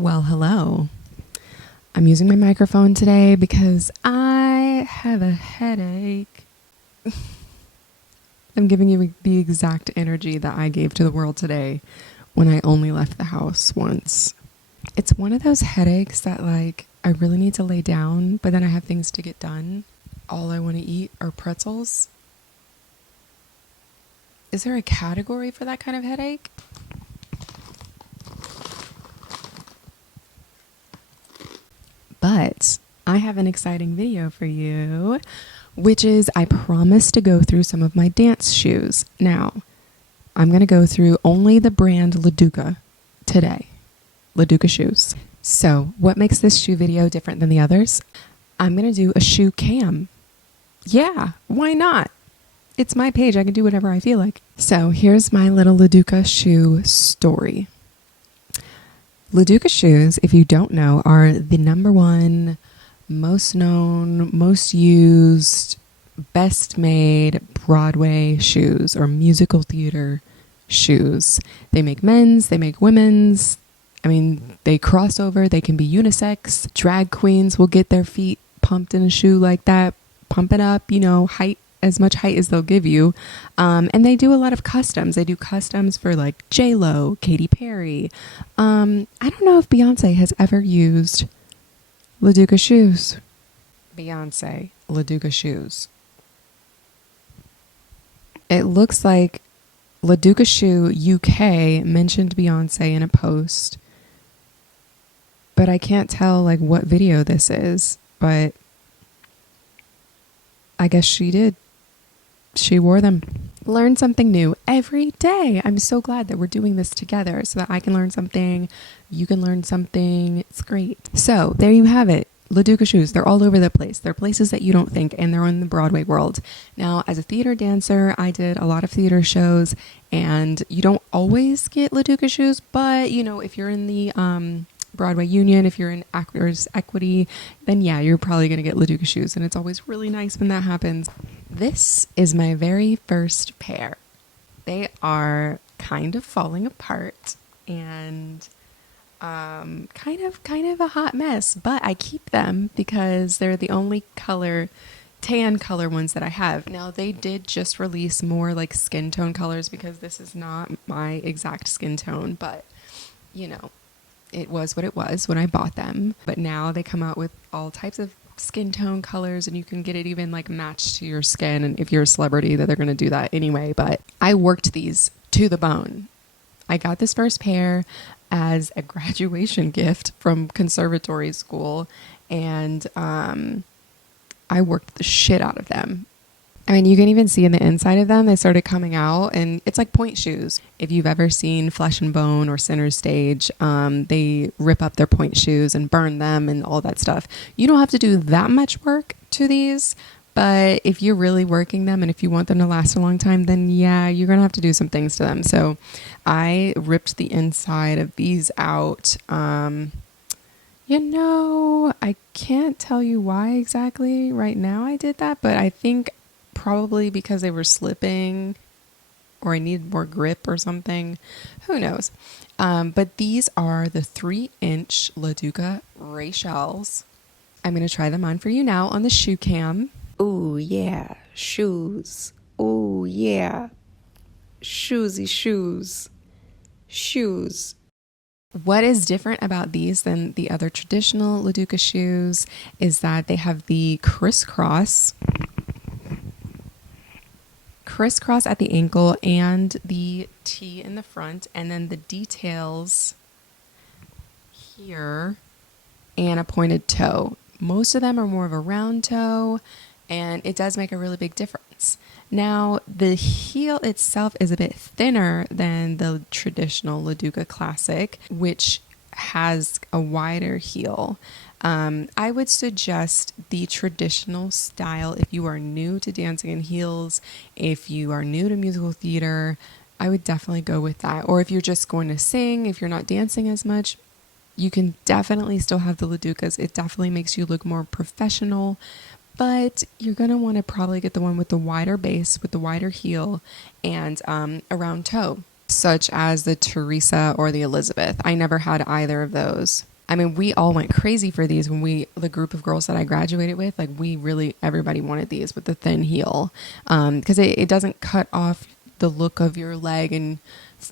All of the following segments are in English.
Well, hello. I'm using my microphone today because I have a headache. I'm giving you the exact energy that I gave to the world today when I only left the house once. It's one of those headaches that, I really need to lay down, but then I have things to get done. All I want to eat are pretzels. Is there a category for that kind of headache? But I have an exciting video for you, which is I promised to go through some of my dance shoes. Now, I'm going to go through only the brand LaDuca today. LaDuca shoes. So, what makes this shoe video different than the others? I'm going to do a shoe cam. Yeah, why not? It's my page. I can do whatever I feel like. So, here's my little LaDuca shoe story. LaDuca shoes, if you don't know, are the number one, most known, most used, best made Broadway shoes or musical theater shoes. They make men's, they make women's. I mean, they cross over, they can be unisex. Drag queens will get their feet pumped in a shoe like that, pump it up, height. As much height as they'll give you. And they do a lot of customs. They do customs for like J-Lo, Katy Perry. I don't know if Beyonce has ever used LaDuca shoes. Beyonce, LaDuca shoes. It looks like LaDuca Shoe UK mentioned Beyonce in a post. But I can't tell what video this is. But I guess she did. She wore them. Learn something new every day. I'm so glad that we're doing this together so that I can learn something. You can learn something. It's great. So there you have it. LaDuca shoes. They're all over the place. They're places that you don't think, and they're in the Broadway world. Now, as a theater dancer, I did a lot of theater shows, and you don't always get LaDuca shoes, but if you're in the Broadway Union, if you're in Actors Equity, then yeah, you're probably going to get LaDuca shoes, and it's always really nice when that happens. This is my very first pair. They are kind of falling apart and kind of a hot mess, but I keep them because they're the only tan color ones that I have. Now, they did just release more skin tone colors because this is not my exact skin tone, but it was what it was when I bought them. But now they come out with all types of skin tone colors, and you can get it even matched to your skin. And if you're a celebrity, that they're going to do that anyway. But I worked these to the bone. I got this first pair as a graduation gift from conservatory school, and I worked the shit out of them. I mean, you can even see in the inside of them, they started coming out, and it's like point shoes. If you've ever seen Flesh and Bone or Center Stage, they rip up their point shoes and burn them and all that stuff. You don't have to do that much work to these, but if you're really working them and if you want them to last a long time, then yeah, you're going to have to do some things to them. So I ripped the inside of these out. I can't tell you why exactly right now I did that, but I think probably because they were slipping or I needed more grip or something. Who knows? But these are the 3-inch LaDuca Rachels. I'm going to try them on for you now on the shoe cam. Ooh, yeah. Shoes. Ooh, yeah. Shoesy shoes. Shoes. What is different about these than the other traditional LaDuca shoes is that they have the crisscross at the ankle and the T in the front, and then the details here and a pointed toe. Most of them are more of a round toe, and it does make a really big difference. Now, the heel itself is a bit thinner than the traditional LaDuca Classic, which has a wider heel. I would suggest the traditional style if you are new to dancing in heels, if you are new to musical theater, I would definitely go with that. Or if you're just going to sing, if you're not dancing as much, you can definitely still have the LaDucas. It definitely makes you look more professional, but you're going to want to probably get the one with the wider base, with the wider heel, and a round toe, such as the Teresa or the Elizabeth. I never had either of those. I mean, we all went crazy for these when the group of girls that I graduated with, like everybody wanted these with the thin heel, because it doesn't cut off the look of your leg and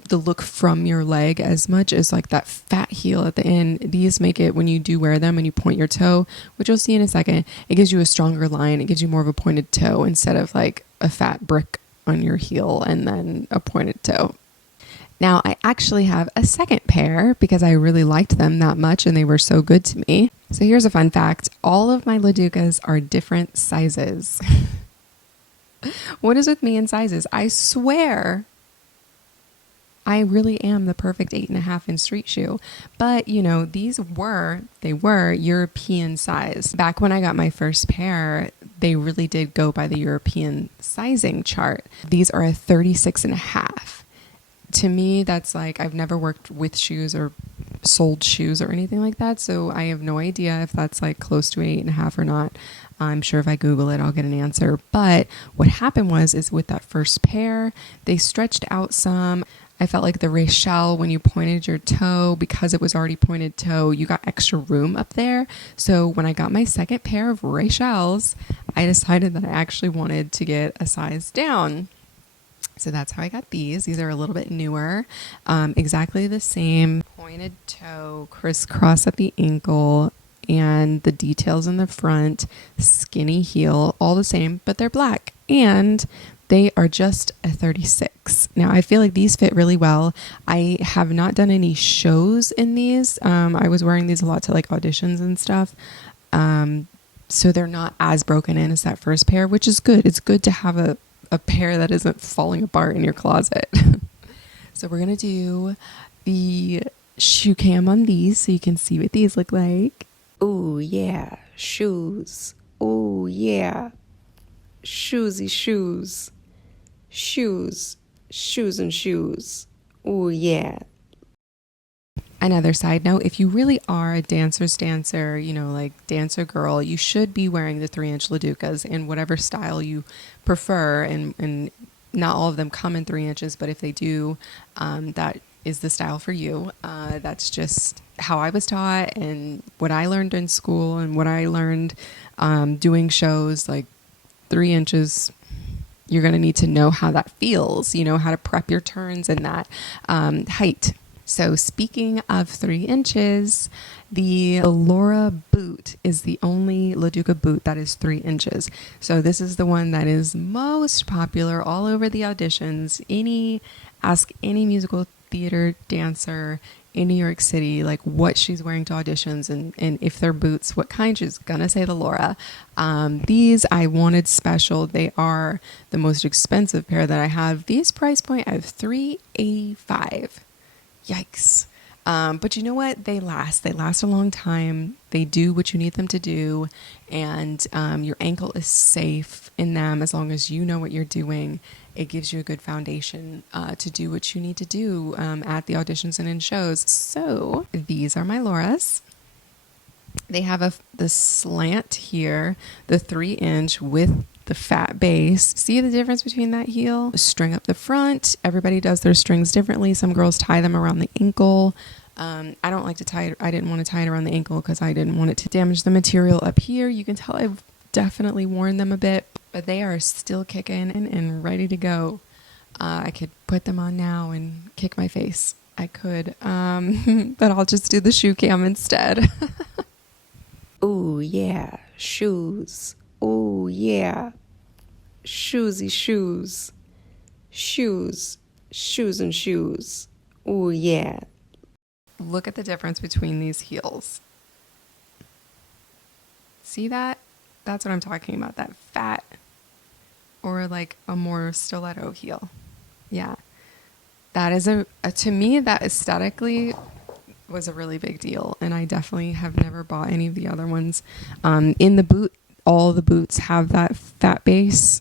the look from your leg as much as like that fat heel at the end. These make it, when you do wear them and you point your toe, which you'll see in a second, it gives you a stronger line. It gives you more of a pointed toe instead of like a fat brick on your heel and then a pointed toe. Now, I actually have a second pair because I really liked them that much and they were so good to me. So here's a fun fact. All of my LaDucas are different sizes. What is with me and sizes? I swear I really am the perfect 8.5-inch street shoe. But, you know, they were European size. Back when I got my first pair, they really did go by the European sizing chart. These are a 36.5. To me, that's like, I've never worked with shoes or sold shoes or anything like that, so I have no idea if that's like close to 8.5 or not. I'm sure if I Google it, I'll get an answer. But what happened is with that first pair, they stretched out some. I felt like the Rachel, when you pointed your toe, because it was already pointed toe, you got extra room up there. So when I got my second pair of Rachels, I decided that I actually wanted to get a size down. So that's how I got these. These are a little bit newer, exactly the same pointed toe, crisscross at the ankle, and the details in the front, skinny heel, all the same, but they're black. And they are just a 36. Now, I feel like these fit really well. I have not done any shows in these. I was wearing these a lot to like auditions and stuff. So they're not as broken in as that first pair, which is good. It's good to have a pair that isn't falling apart in your closet. So we're going to do the shoe cam on these so you can see what these look like. Oh yeah, shoes. Oh yeah, shoesy shoes. Shoes and shoes. Oh yeah. Another side note, if you really are a dancer, you know, like dancer girl, you should be wearing the 3-inch LaDucas in whatever style you prefer. And not all of them come in 3 inches, but if they do, that is the style for you. That's just how I was taught and what I learned in school and what I learned doing shows. Like 3 inches, you're going to need to know how that feels, you know, how to prep your turns and that height. So speaking of 3 inches, the Laura boot is the only LaDuca boot that is 3 inches. So this is the one that is most popular all over the auditions. Ask any musical theater dancer in New York City, like what she's wearing to auditions and if they're boots, what kind. She's gonna say the Laura. These I wanted special. They are the most expensive pair that I have. These price point, I have $385. Yikes. But you know what? They last a long time. They do what you need them to do. And your ankle is safe in them as long as you know what you're doing. It gives you a good foundation to do what you need to do at the auditions and in shows. So these are my Lauras. They have the slant here, the 3-inch with the fat base. See the difference between that heel? String up the front. Everybody does their strings differently. Some girls tie them around the ankle. I don't like to tie it. I didn't want to tie it around the ankle because I didn't want it to damage the material up here. You can tell I've definitely worn them a bit, but they are still kicking and ready to go. I could put them on now and kick my face. I could, but I'll just do the shoe cam instead. Oh yeah, shoes. Oh yeah, shoesy shoes. Shoes and shoes. Oh yeah. Look at the difference between these heels. See that? That's what I'm talking about, that fat or like a more stiletto heel. Yeah. That is to me, that aesthetically was a really big deal. And I definitely have never bought any of the other ones. In the boot, all the boots have that fat base.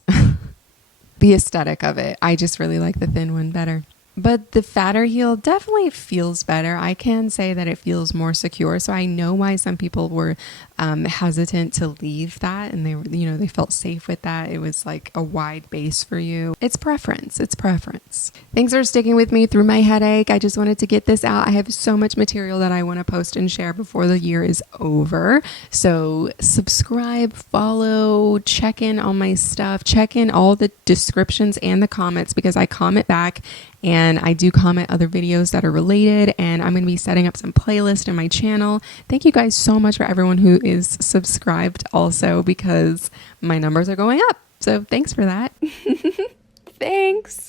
The aesthetic of it. I just really like the thin one better. But the fatter heel definitely feels better. I can say that it feels more secure. So I know why some people were hesitant to leave that, and they were, they felt safe with that. It was like a wide base for you. It's preference. It's preference. Thanks for sticking with me through my headache. I just wanted to get this out. I have so much material that I want to post and share before the year is over. So subscribe, follow, check in on my stuff, check in all the descriptions and the comments, because I comment back and I do comment other videos that are related, and I'm going to be setting up some playlists in my channel. Thank you guys so much for everyone who is subscribed also, because my numbers are going up. So thanks for that. Thanks.